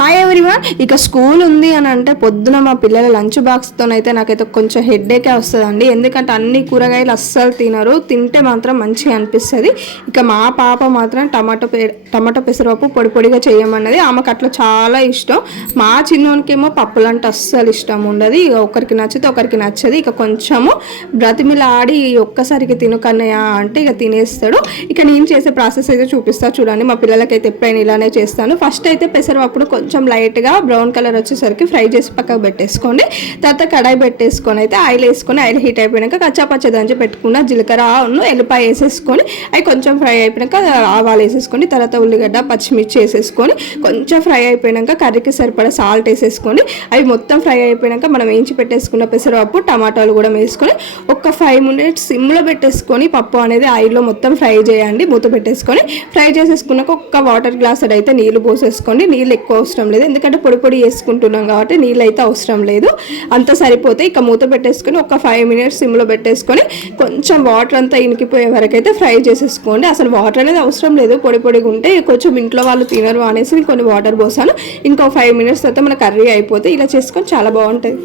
Hi everyone. ఇక school ఉంది అని అంటే పొద్దున మా పిల్లల లంచ్ బాక్స్తోనైతే నాకైతే కొంచెం హెడ్ఏకే వస్తుందండి. ఎందుకంటే అన్ని కూరగాయలు అస్సలు తినరు, తింటే మాత్రం మంచిగా అనిపిస్తుంది. ఇక మా పాప మాత్రం టమాటో పెసరపప్పు పొడి పొడిగా చేయమన్నది. ఆమెకు అట్లా చాలా ఇష్టం. మా చిన్నోనికేమో పప్పులు అంటే అస్సలు ఇష్టం ఉండదు. ఇక ఒకరికి నచ్చితే ఒకరికి నచ్చదు. ఇక కొంచెము బ్రతిమిల ఆడి ఒక్కసారికి తినుకన్నయ్య అంటే ఇక తినేస్తాడు. ఇక నేను చేసే ప్రాసెస్ అయితే చూపిస్తా చూడండి. మా పిల్లలకైతే ఎప్పుడైనా ఇలానే చేస్తాను. ఫస్ట్ అయితే పెసరపప్పుడు కొంచెం లైట్గా బ్రౌన్ కలర్ వచ్చేసరికి ఫ్రై చేసి పక్కకు పెట్టేసుకోండి. తర్వాత కడాయి పెట్టేసుకొని అయితే ఆయిల్ వేసుకొని ఆయిల్ హీట్ అయిపోయాక కచ్చాపచ్చ దంచి పెట్టుకున్న జీలకర్ర ఎల్లిపాయ వేసేసుకొని అవి కొంచెం ఫ్రై అయిపోయాక ఆవాలు వేసేసుకొని తర్వాత ఉల్లిగడ్డ పచ్చిమిర్చి వేసేసుకొని కొంచెం ఫ్రై అయిపోయాక కర్రీకి సరిపడా సాల్ట్ వేసేసుకొని అవి మొత్తం ఫ్రై అయిపోయాక మనం వేయించి పెట్టేసుకున్న పెసరపప్పు టమాటాలు కూడా వేసుకొని ఒక 5 minutes సిమ్లో పెట్టేసుకొని పప్పు అనేది ఆయిల్లో మొత్తం ఫ్రై చేయండి. మూత పెట్టేసుకొని ఫ్రై చేసేసుకున్నాక ఒక్క వాటర్ గ్లాస్ అయితే నీళ్ళు పోసేసుకోండి. నీళ్ళు ఎక్కువ అవసరం లేదు, ఎందుకంటే పొడి పొడి వేసుకుంటున్నాం కాబట్టి నీళ్ళు అయితే అవసరం లేదు, అంత సరిపోతే. ఇక మూత పెట్టేసుకొని ఒక 5 minutes సిమ్లో పెట్టేసుకొని కొంచెం వాటర్ అంతా ఇనికిపోయే వరకు అయితే ఫ్రై చేసేసుకోండి. అసలు వాటర్ అనేది అవసరం లేదు, పొడి పొడిగా ఉంటే కొంచెం ఇంట్లో వాళ్ళు తినరు అనేసి కొన్ని వాటర్ పోసాను. ఇంకో 5 minutes తర్వాత మన కర్రీ అయిపోతే ఇలా చేసుకొని చాలా బాగుంటుంది.